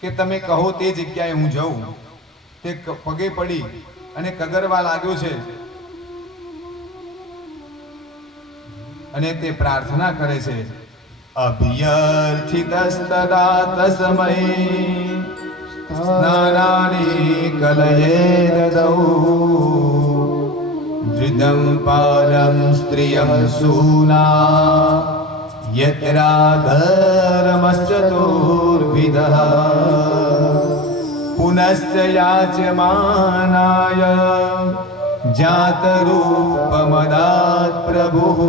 કે તમે કહો તે જગ્યાએ હું જાઉં. તે પગે પડી અને કગરવા લાગ્યો છે અને તે પ્રાર્થના કરે છે. અભ્યર્થિતસ્તદા તસ્મૈ સ્નાનાની કલયે દદૌ ધૃતં પાલમ સ્ત્રિયં સૂના યત્રા ધર્મશ્ચતુર્વિધઃ પુનશ્ચ યાચમાનાય જાતરૂપમદાत् પ્રભુઃ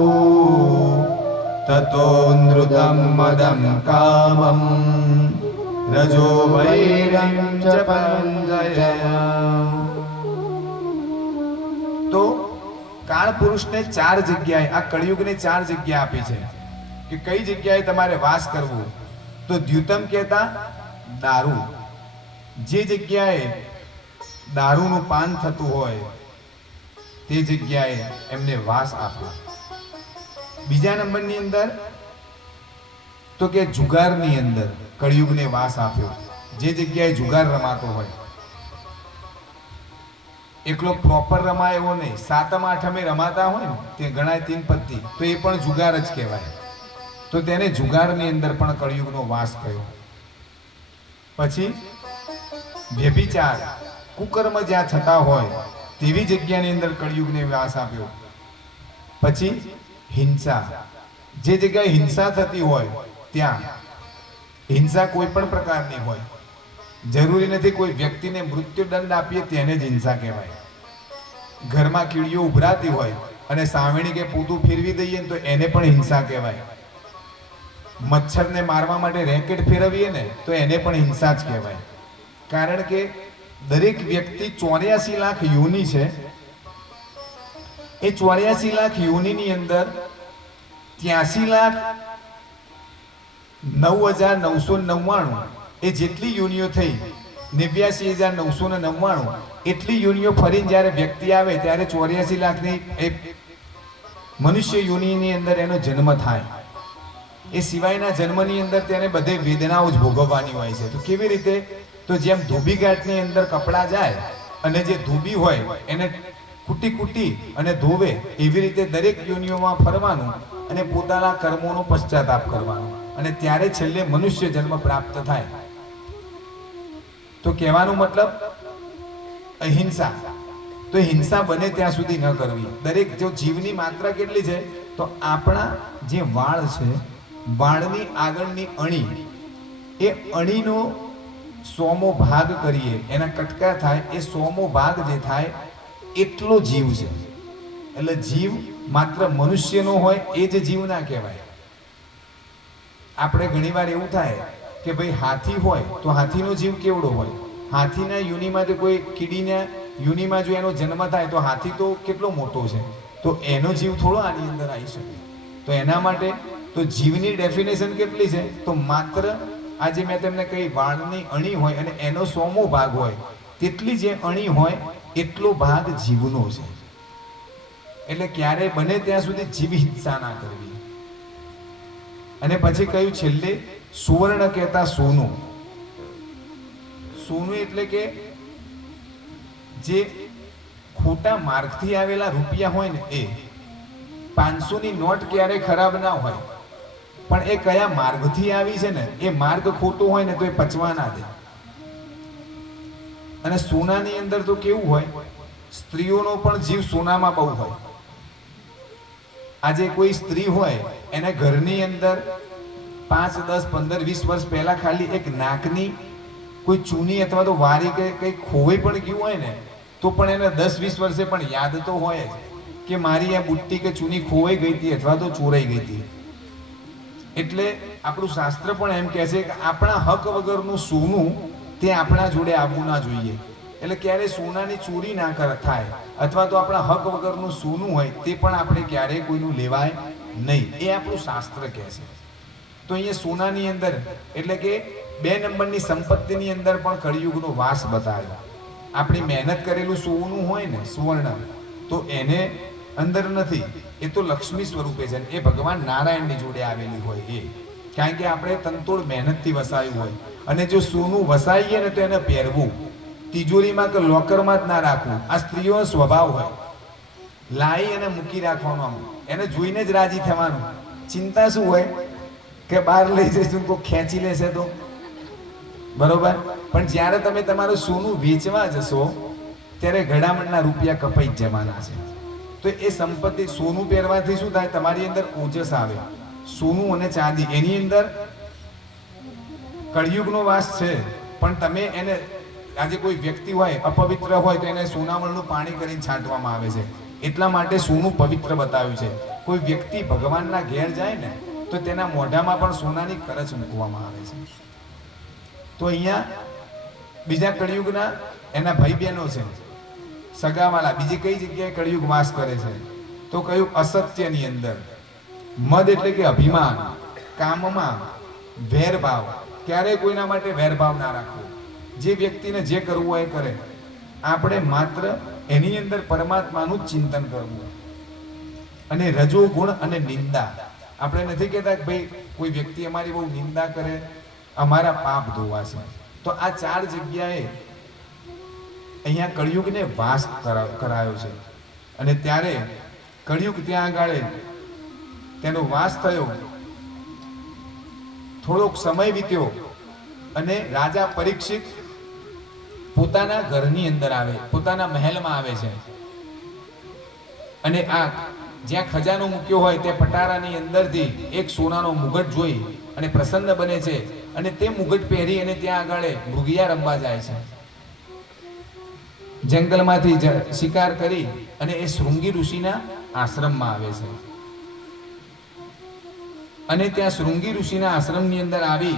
તતો નૃતં મદં કામં રજો વૈરં ચ પંજય. તો કાળ પુરુષને 4 જગ્યાએ, આ કળિયુગને 4 જગ્યા આપી છે કે કઈ જગ્યાએ તમારે વાસ કરવું. તો દ્યુતમ કહેતા દારૂ, જે જગ્યાએ દારૂનું પાન થતું હોય તે જગ્યાએ એમને વાસ આપ્યો. બીજા નંબરની અંદર તો કે જુગારની અંદર કળિયુગને વાસ આપ્યો, જે જગ્યાએ જુગાર રમાતો હોય. એકલો પ્રોપર રમાય એવો નહીં, સાતમ આઠમે રમાતા હોય ને તે ગણાય 3 પત્તી, તો એ પણ જુગાર જ કહેવાય. તો તેને જુગારની અંદર પણ કળિયુગનો વાસ થયો. પછી વ્યભિચાર, કુકર્મ જ્યાં થતા હોય તેવી જગ્યાની અંદર કળિયુગને વાસ આપ્યો. પછી હિંસા, જે જગ્યાએ હિંસા થતી હોય ત્યાં, હિંસા કોઈ પણ પ્રકારની હોય, જરૂરી નથી કોઈ વ્યક્તિને મૃત્યુદંડ આપીએ તેને જ હિંસા કહેવાય. ઘરમાં કીડીઓ ઉભરાતી હોય અને સાવેણી કે પૂતું ફેરવી દઈએ તો એને પણ હિંસા કહેવાય. મચ્છરને મારવા માટે રેકેટ ફેરવીએ ને તો એને પણ હિંસા જ કહેવાય. કારણ કે દરેક વ્યક્તિ 84 લાખ યોનિ છે. એ 84 લાખ યોનિની અંદર 83,09,999 એ જેટલી યોનિઓ થઈ, 89,999 એટલી યોનિઓ ફરીને જ્યારે વ્યક્તિ આવે ત્યારે 84 લાખની એ મનુષ્ય યોનિની અંદર એનો જન્મ થાય. એ સિવાયના જન્મની અંદર તેને બધે વેદનાઓ જ ભોગવવાની હોય છે. તો કેવી રીતે? તો જેમ ધોબીઘાટની અંદર કપડાં જાય અને જે ધોબી હોય એને કૂટી કૂટી અને ધોવે, એવી રીતે દરેક યોનિઓમાં ફરવાનું અને પોતાના કર્મોનો પશ્ચાતાપ કરવાનો, અને ત્યારે છેલ્લે મનુષ્ય જન્મ પ્રાપ્ત થાય. તો કહેવાનો મતલબ અહિંસા. તો હિંસા બને ત્યાં સુધી ન કરવી. દરેક જો જીવની માત્રા કેટલી છે? તો આપણા જે વાળ છે, વાળની આગળની અણી, એ અણીનો 100મો ભાગ કરીએ, એના કટકા થાય, એ 100મો ભાગ જે થાય એટલો જીવ છે. એટલે જીવ માત્ર મનુષ્યનો હોય એ જ જીવ ના કહેવાય. આપણે ઘણીવાર એવું થાય કે ભાઈ હાથી હોય તો હાથીનો જીવ કેવડો હોય? હાથીના યોનિમાં તો કોઈ કીડીના યોનિમાં જો એનો જન્મ થાય તો હાથી તો કેટલો મોટો છે, તો એનો જીવ થોડો આની અંદર આવી શકે. તો એના માટે તો જીવની ડેફિનેશન કેટલી છે? તો માત્ર આજે મેં તમને કહી, વાળની અણી હોય અને એનો 100મો ભાગ હોય, તેટલી જે અણી હોય એટલો ભાગ જીવનો છે. એટલે ક્યારે બને ત્યાં સુધી જીવ હિંસા ના કરવી. અને પછી કહ્યું છેલ્લે સુવર્ણ કહેતા સોનું. સોનું એટલે કે જે ખોટા માર્ગથી આવેલા રૂપિયા હોય ને, એ 500ની નોટ ક્યારે ખરાબ ના હોય, પણ એ કયા માર્ગથી આવી છે ને, એ માર્ગ ખોટો હોય ને તો એ પચવા ના દે. અને સોનાની અંદર તો કેવું હોય, સ્ત્રીઓનો પણ જીવ સોનામાં બહુ હોય. આજે કોઈ સ્ત્રી હોય, એને ઘરની અંદર 5, 10, 15, 20 વર્ષ પહેલા ખાલી એક નાકની કોઈ ચૂની અથવા તો વારી કે કંઈ ખોવાઈ પણ ગયું હોય ને, તો પણ એને 10, 20 વર્ષે પણ યાદ તો હોય જ કે મારી આ બુટ્ટી કે ચૂની ખોવાઈ ગઈ હતી અથવા તો ચોરાઈ ગઈ હતી. એટલે આપણું શાસ્ત્ર પણ એમ કહે છે કે આપણા હક વગરનું સોનું તે આપણા જોડે આવવું ના જોઈએ. એટલે ક્યારેય સોનાની ચોરી ના થાય, અથવા તો આપણા હક વગરનું સોનું હોય તે પણ આપણે ક્યારેય કોઈનું લેવાય નહીં, એ આપણું શાસ્ત્ર કહે છે. તો અહીંયા સોનાની અંદર એટલે કે 2 નંબરની સંપત્તિની અંદર પણ કળિયુગનો વાસ બતાવ્યો. આપણી મહેનત કરેલું સોનું હોય ને, સુવર્ણ, તો એને અંદર નથી, એ તો લક્ષ્મી સ્વરૂપે છે, એ ભગવાન નારાયણની જોડે આવેલી હોય એ. કારણ કે આપણે તનતોડ મહેનતથી વસાવ્યું હોય. અને જો સોનું વસાઈએ ને તો એને પહેરવું, તિજોરીમાં કે લોકરમાં જ ના રાખવું. આ સ્ત્રીઓનો સ્વભાવ હોય, લાવી અને મૂકી રાખવાનો, આમ એને જોઈને જ રાજી થવાનું. ચિંતા શું હોય કે બહાર લઈ જઈશું કોઈ ખેંચી લેશે તો, બરોબર. પણ જ્યારે તમે તમારું સોનું વેચવા જશો ત્યારે ઘડામણના રૂપિયા કપાઈ જ જવાના છે. તો એ સંપત્તિ, સોનું પહેરવાથી શું થાય, તમારી અંદર ઓજસ આવે. સોનું અને ચાંદી એની અંદર કળિયુગનો વાસ છે, પણ તમે એને, આજે કોઈ વ્યક્તિ હોય અપવિત્ર હોય તો એને સોનામણનું પાણી કરીને છાંટવામાં આવે છે. એટલા માટે સોનું પવિત્ર બતાવ્યું છે. કોઈ વ્યક્તિ ભગવાનના ઘેર જાય ને તો તેના મોઢામાં પણ સોનાની કરચ મૂકવામાં આવે છે. તો અહીંયા બીજા કળિયુગના એના ભાઈ બહેનો છે, સગાવાલા. બીજી કઈ જગ્યાએ કળિયુગ વાસ કરે છે? તો કયું? અસત્યની અંદર. મદ એટલે કે અભિમાન, કામમાં વેરભાવ. ક્યારેય કોઈના માટે વેરભાવ ના રાખવો. જે વ્યક્તિને જે કરવું હોય એ કરે. આપણે માત્ર એની અંદર પરમાત્માનું જ ચિંતન કરવું. અને રજોગુણ અને નિંદા. આપણે નથી કહેતા કે ભાઈ કોઈ વ્યક્તિ અમારી બહુ નિંદા કરે, અમારા પાપ ધોવાશે. તો આ 4 જગ્યાએ અહીંયા કળિયુગને વાસ કરાયો છે. અને ત્યારે કળિયુગ ત્યાં આગળ તેનો વાસ થયો. થોડોક સમય વીત્યો અને રાજા પરીક્ષિત પોતાના ઘરની અંદર આવે, પોતાના મહેલમાં આવે છે. અને આ જ્યાં ખજાનો મૂક્યો હોય તે પટારાની અંદરથી એક સોનાનો મુગટ જોઈ અને પ્રસન્ન બને છે. અને તે મુગટ પહેરી અને ત્યાં આગળ મૃગિયા રમવા જાય છે. જંગલમાંથી શિકાર કરી અને એ શૃંગી ઋષિના આશ્રમમાં આવે છે. અને ત્યાં શૃંગી ઋષિના આશ્રમની અંદર આવી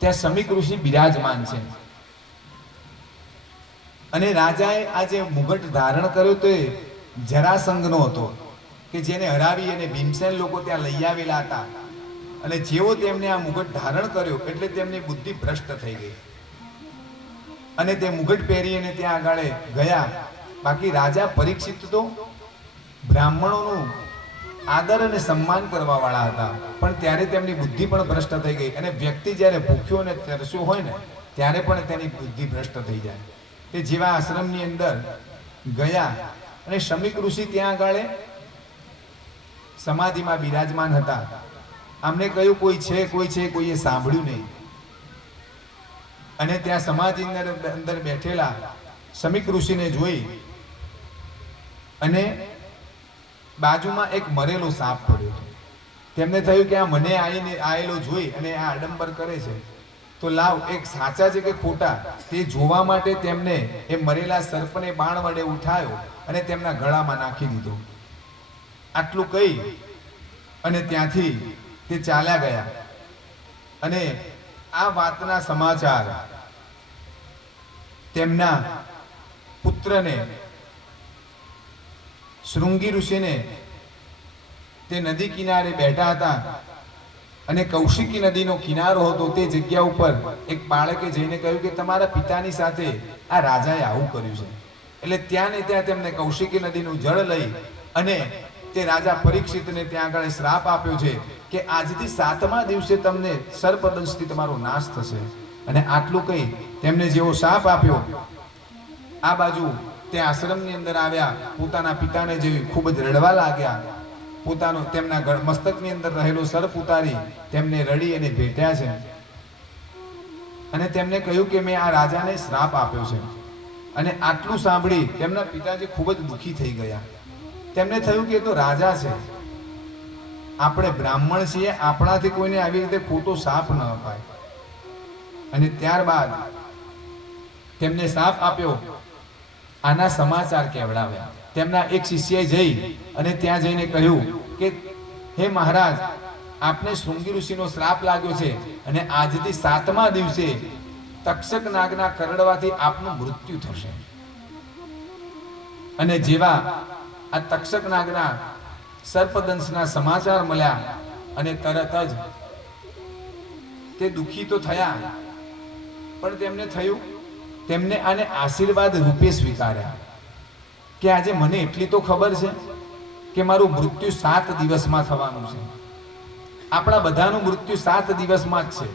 ત્યાં સમીક ઋષિ બિરાજમાન છે. અને રાજાએ આ જે મુગટ ધારણ કર્યો તો એ જરાસંઘનો હતો, કે જેને હરાવી અને ભીમસેન લોકો ત્યાં લઈ આવેલા હતા. અને જેવો તેમને આ મુગટ ધારણ કર્યો એટલે તેમની બુદ્ધિ ભ્રષ્ટ થઈ ગઈ અને તે મુગટ પહેરી અને ત્યાં આગળ ગયા. બાકી રાજા પરીક્ષિત તો બ્રાહ્મણોનું આદર અને સન્માન કરવા વાળા હતા, પણ ત્યારે તેમની બુદ્ધિ પણ ભ્રષ્ટ થઈ ગઈ. અને વ્યક્તિ જ્યારે ભૂખ્યો અને તરસ્યો હોય ને ત્યારે પણ તેની બુદ્ધિ ભ્રષ્ટ થઈ જાય. તે જેવા આશ્રમની અંદર ગયા અને શમીક ઋષિ ત્યાં આગળ સમાધિમાં બિરાજમાન હતા. આમને કહ્યું કોઈ છે, કોઈ છે, કોઈએ સાંભળ્યું નહીં. અને ત્યાં સમાધિની અંદર બેઠેલા શમીક ઋષિને જોઈ અને બાજુમાં એક મરેલો સાપ પડ્યો. તેમને થયું કે આ મને આવેલો જોઈ અને આ આડંબર કરે છે, તો લાવ એક સાચા છે કે ખોટા તે જોવા માટે તેમને એ મરેલા સર્પને બાણ વડે ઉઠાયો અને તેમના ગળામાં નાખી દીધો. આટલું કહી અને ત્યાંથી તે ચાલ્યા ગયા. અને આ વાતના સમાચાર તેમના પુત્રને શૃંગી ઋષિને, તે નદી કિનારે બેઠા હતા અને કૌશિકી નદીનો કિનારો હતો. તે જગ્યા ઉપર એક બાળકે જઈને કહ્યું કે તમારા પિતાની સાથે આ રાજાએ આવું કર્યું છે. એટલે ત્યાં ને ત્યાં તેમને કૌશિકી નદીનું જળ લઈ અને તે રાજા પરીક્ષિતને ત્યાં આગળ શ્રાપ આપ્યો છે કે આજથી 7મા દિવસે તમને સર્પદંશથી તમારો નાશ થશે. અને આટલું કહી તેમને જેવો શાપ આપ્યો, આ બાજુ તે આશ્રમની અંદર આવ્યા, પોતાના પિતાને જેવી ખૂબ જ રડવા લાગ્યા. પોતાનો તેમના મસ્તકની અંદર રહેલો સર્પ ઉતારી તેમને રડી અને ભેટ્યા છે. અને તેમને કહ્યું કે મેં આ રાજાને શ્રાપ આપ્યો છે. અને આટલું સાંભળી તેમના પિતાજી ખૂબ જ દુઃખી થઈ ગયા. તેમને થયું કે તો રાજા છે, આપણે બ્રાહ્મણ છીએ, આપણાથી કોઈને આવી રીતે ખોટો શાપ ન અપાય. અને ત્યારબાદ તેમને શાપ આપ્યો. આના સમાચાર કહેવડાવ્યા. તેમના એક શિષ્યએ જઈ અને ત્યાં જઈને કહ્યું કે હે મહારાજ, આપને શૃંગી ઋષિનો શ્રાપ લાગ્યો છે અને આજથી 7મા દિવસે તક્ષક નાગના કરડવાથી આપનું મૃત્યુ થશે. અને જેવા આ તક્ષક નાગના સર્પદંશના સમાચાર મળ્યા અને તરત જ તે દુઃખી તો થયા, પણ તેમને થયું, તેમને આને આશીર્વાદ રૂપે સ્વીકાર્યા કે આજે મને એટલી તો ખબર છે કે મારું મૃત્યુ 7 દિવસમાં થવાનું છે. આપણા બધાનું મૃત્યુ 7 દિવસમાં જ છે.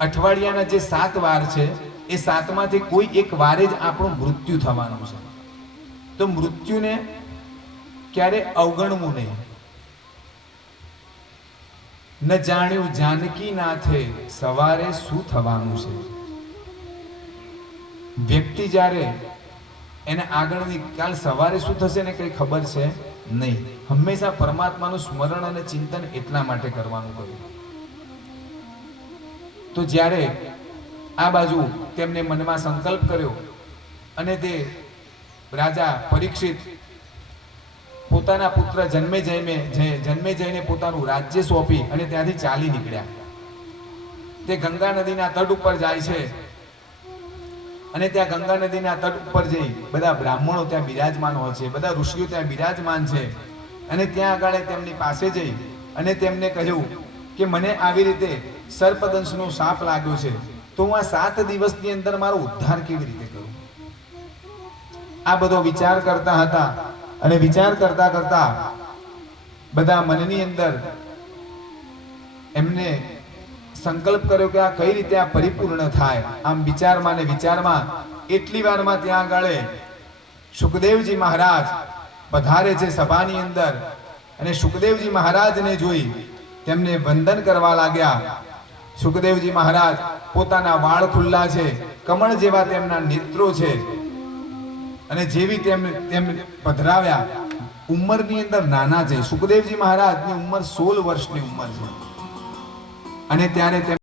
અઠવાડિયાના જે 7 વાર છે એ 7માંથી કોઈ એક વારે જ આપણું મૃત્યુ થવાનું છે. તો મૃત્યુને ક્યારે અવગણવું નહીં. ન જાણ્યું જાનકી નાથે સવારે શું થવાનું છે. વ્યક્તિ જ્યારે એને આગળની કાલ સવારે શું થશે ને કઈ ખબર છે નહીં. હંમેશા પરમાત્માનું સ્મરણ અને ચિંતન એટલા માટે કરવાનું કહ્યું. તો જ્યારે આ બાજુ તેમને મનમાં સંકલ્પ કર્યો અને તે રાજા પરીક્ષિત પોતાના પુત્ર જન્મેજયને પોતાનું રાજ્ય સોંપી અને ત્યાંથી ચાલી નીકળ્યા. તે ગંગા નદીના તટ ઉપર જાય છે અને ત્યાં ગંગા નદીના તટ ઉપર જઈ બધા બ્રાહ્મણો ત્યાં બિરાજમાન હોય છે, બધા ઋષિઓ ત્યાં બિરાજમાન છે અને ત્યાં આગળ તેમની પાસે જઈ અને તેમને કહ્યું કે મને આવી રીતે સર્પદંશનો શાપ લાગ્યો છે, તો હું આ 7 દિવસની અંદર મારો ઉદ્ધાર કેવી રીતે કરું? આ બધો વિચાર કરતા હતા અને વિચાર કરતા કરતા બધા મનની અંદર એમને સંકલ્પ કર્યો કે આ કઈ રીતે આ પરિપૂર્ણ થાય. આમ વિચારમાં ને વિચારમાં એટલી વારમાં ત્યાં આગળ સુખદેવજી મહારાજ પધારે છે સભાની અંદર અને સુખદેવજી મહારાજને જોઈ તેમને વંદન કરવા લાગ્યા. સુખદેવજી મહારાજ પોતાના વાળ ખુલ્લા છે, કમળ જેવા તેમના નેત્રો છે અને જેવી તેમ પધરાવ્યા. ઉંમરની અંદર નાના છે. સુખદેવજી મહારાજની ઉંમર 16 વર્ષની ઉંમર છે અને ત્યારે